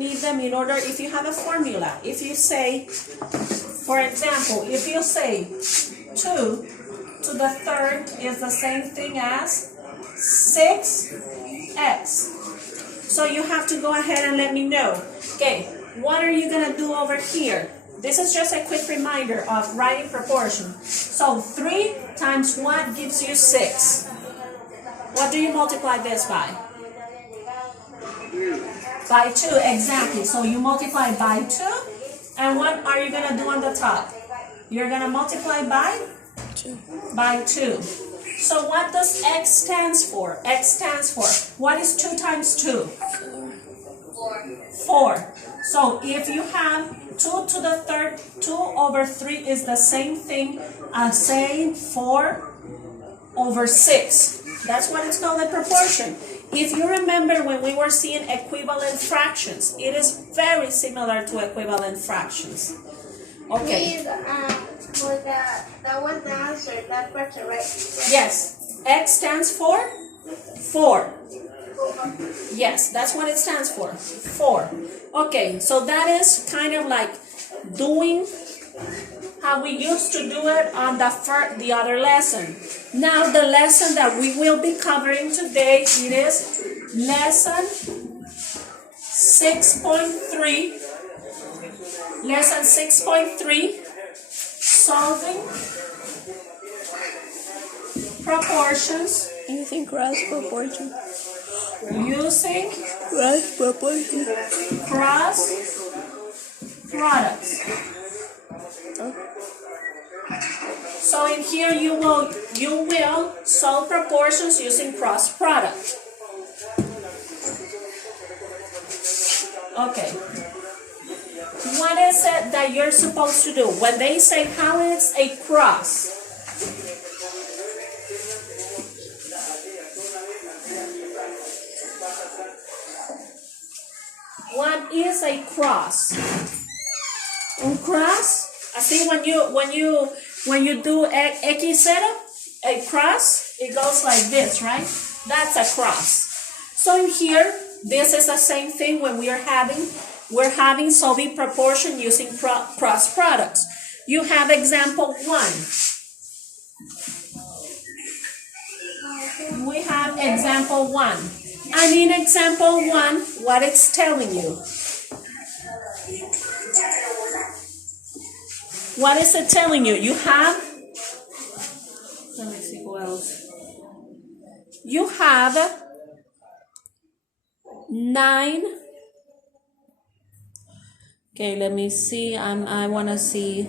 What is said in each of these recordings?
need them in order, if you have a formula, if you say, for example, if you say 2 to the third is the same thing as 6x. So you have to go ahead and let me know. Okay, what are you gonna do over here? This is just a quick reminder of writing proportion. So 3 times what gives you 6? What do you multiply this by? By 2, exactly. So you multiply by 2, and what are you gonna do on the top? You're gonna multiply by 2. By 2. So what does x stands for? X stands for, what is 2 times 2? 4. So if you have 2 to the third, 2 over 3 is the same thing as saying 4 over 6. That's what it's called a proportion. If you remember when we were seeing equivalent fractions, it is very similar to equivalent fractions. Okay. That was the answer, that question, right? Yes. X stands for 4. Yes, that's what it stands for. 4. Okay, so that is kind of like doing how we used to do it on the other lesson. Now the lesson that we will be covering today, it is lesson 6.3. Lesson 6.3, solving proportions Using cross proportion. using Cross proportion. cross products. So in here you will solve proportions using cross product. Okay. What is it that you're supposed to do? When they say how is a cross? What is a cross? Un cross? Así when you do X setup, a cross, it goes like this, right? That's a cross. So in here, this is the same thing when we're having solving proportion using cross products. You have example 1. We have example 1. And in example 1, what it's telling you? What is it telling you? You have, let me see who else. You have 9. Okay, let me see. I want to see.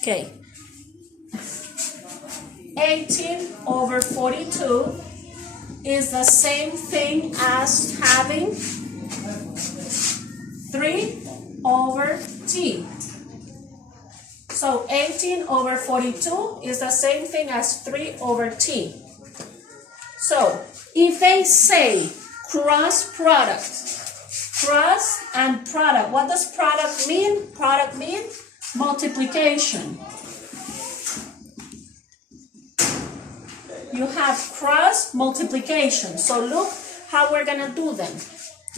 Okay. 18 over 42 is the same thing as having 3 over t. So 18 over 42 is the same thing as 3 over t. So if they say cross product, cross and product, what does product mean? Product means multiplication. You have cross multiplication. So look how we're going to do them.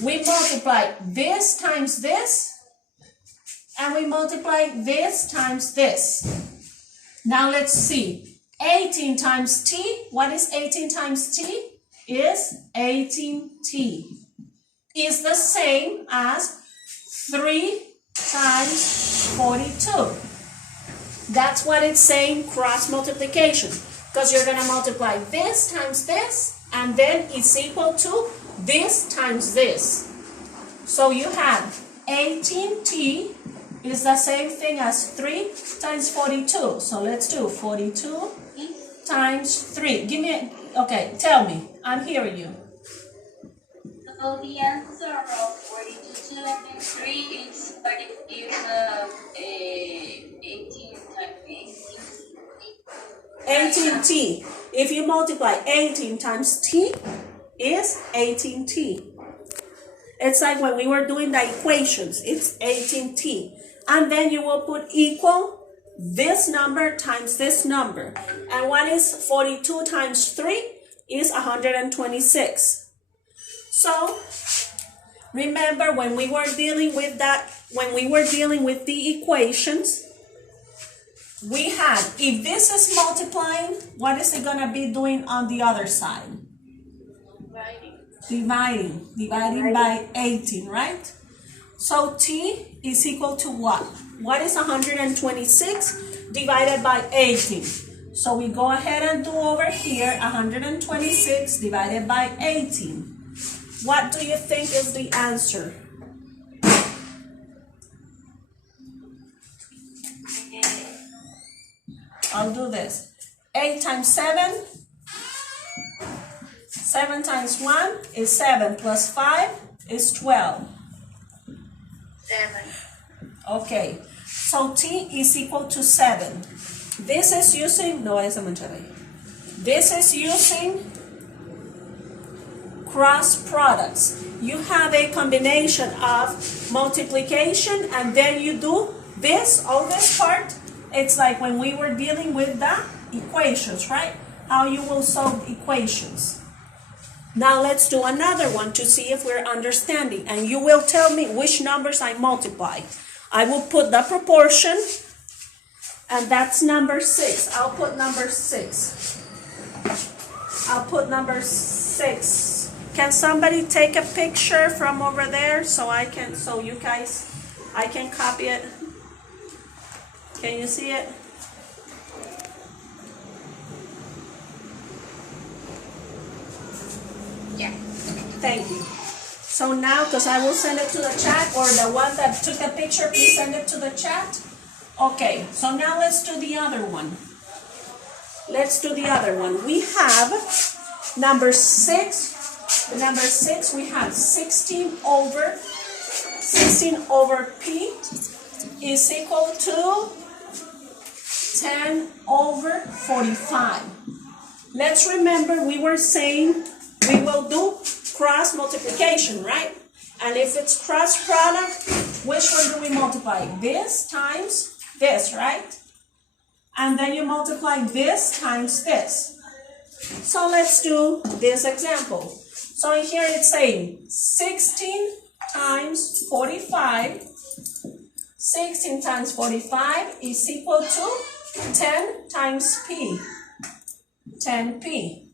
We multiply this times this, and we multiply this times this. Now let's see. 18 times t, what is 18 times t? Is 18t. Is the same as 3 times 42. That's what it's saying, cross multiplication. Because you're going to multiply this times this, and then it's equal to this times this. So you have 18t is the same thing as 3 times 42. So let's do 42 times 3. Give me, okay, tell me. I'm hearing you. So the answer of 42 times 3 is 18 times 18t. If you multiply 18 times t, is 18t. It's like when we were doing the equations, it's 18t. And then you will put equal this number times this number. And what is 42 times 3 is 126. So Remember when we were dealing with the equations, we had, if this is multiplying, what is it gonna be doing on the other side? Dividing by 18, right? So T is equal to what? What is 126 divided by 18? So we go ahead and do over here 126 divided by 18. What do you think is the answer? I'll do this. 8 times 7. 7 times 1 is 7 plus 5 is 12. 7. Okay, so T is equal to 7. This is using, this is using cross products. You have a combination of multiplication and then you do this, all this part. It's like when we were dealing with the equations, right? How you will solve equations. Now let's do another one to see if we're understanding. And you will tell me which numbers I multiply. I will put the proportion, and that's number 6. I'll put number 6. I'll put number 6. Can somebody take a picture from over there so I can copy it? Can you see it? Yeah. Thank you. So now, because I will send it to the chat, or the one that took the picture, please send it to the chat. Okay, so now let's do the other one. Let's do the other one. We have number 6. Number 6, we have 16 over P is equal to 10 over 45. Let's remember we were saying we will do cross multiplication, right? And if it's cross product, which one do we multiply? This times this, right? And then you multiply this times this. So let's do this example. So here it's saying 16 times 45. 16 times 45 is equal to 10 times P. 10P.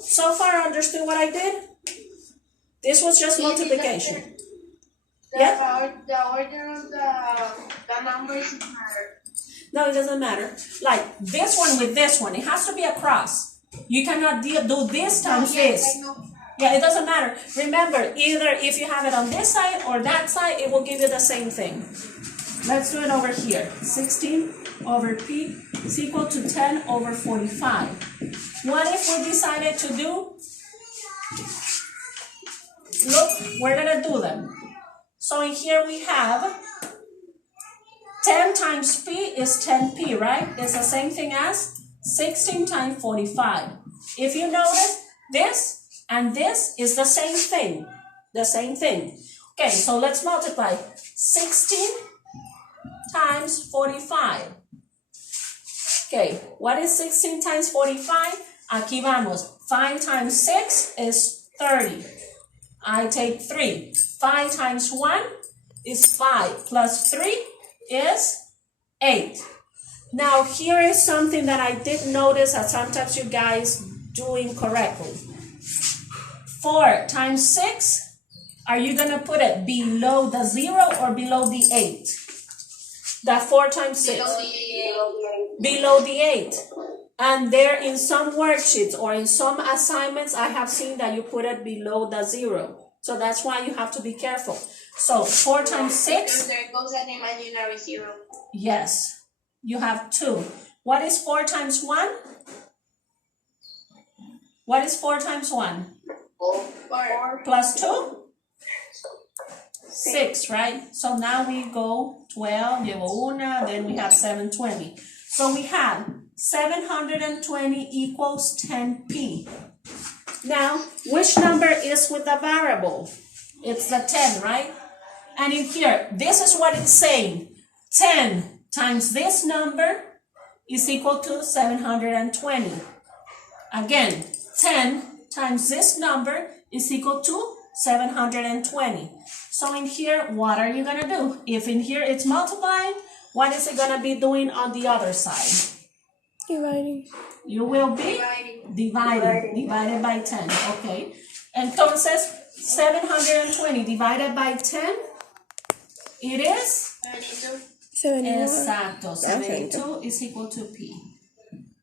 So far, understood what I did? This was just multiplication. Yeah? The order of the numbers matter. No, it doesn't matter. Like this one with this one, it has to be a cross. You cannot do this times this. Yeah, it doesn't matter. Remember, either if you have it on this side or that side, it will give you the same thing. Let's do it over here. 16 over P is equal to 10 over 45. What if we decided to do? Look, we're going to do them. So in here we have 10 times P is 10P, right? It's the same thing as 16 times 45. If you notice, this and this is the same thing. The same thing. Okay, so let's multiply 16 times 45. Okay, what is 16 times 45? Aquí vamos. 5 times 6 is 30. I take 3. 5 times 1 is 5. Plus 3 is 8. Now, here is something that I did notice that sometimes you guys do incorrectly. 4 times 6, are you going to put it below the 0 or below the 8? The 4 times 6. Below the 8. And there in some worksheets or in some assignments, I have seen that you put it below the 0. So that's why you have to be careful. So 4 times 6. There goes an imaginary 0. Yes. You have 2. What is 4 times 1? What is 4 times 1? 4. Plus 2? 6, right? So now we go 12, llevo una, then we have 720. So we have 720 equals 10P. Now, which number is with the variable? It's the 10, right? And in here, this is what it's saying. 10 times this number is equal to 720. Again, 10 times this number is equal to 720. So in here, what are you gonna do? If in here it's multiplying, what is it gonna be doing on the other side? Dividing. You will be divided by 10, okay? Entonces, 720 divided by 10, it is? 32. 71. Exacto, 72 is equal to P.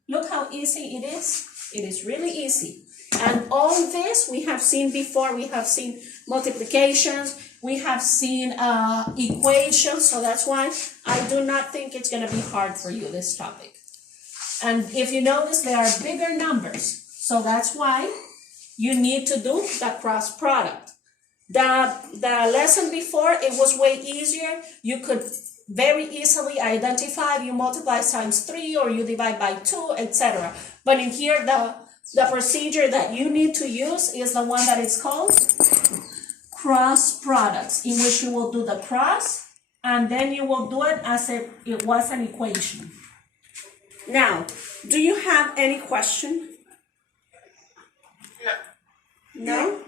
Look how easy it is. It is really easy. And all this we have seen before. We have seen multiplications. We have seen equations. So that's why I do not think it's going to be hard for you, this topic. And if you notice, there are bigger numbers. So that's why you need to do the cross product. The lesson before, it was way easier. You could very easily identify if you multiply times 3 or you divide by 2, etc. But in here, the procedure that you need to use is the one that is called cross products, in which you will do the cross and then you will do it as if it was an equation. Now, do you have any question? No?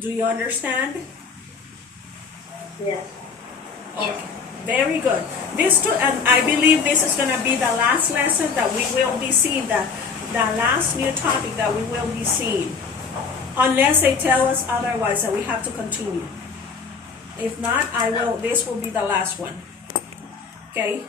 Do you understand? Yes. Okay. Very good. And I believe this is going to be the last lesson that we will be seeing, the last new topic that we will be seeing. Unless they tell us otherwise that we have to continue. If not, this will be the last one. Okay?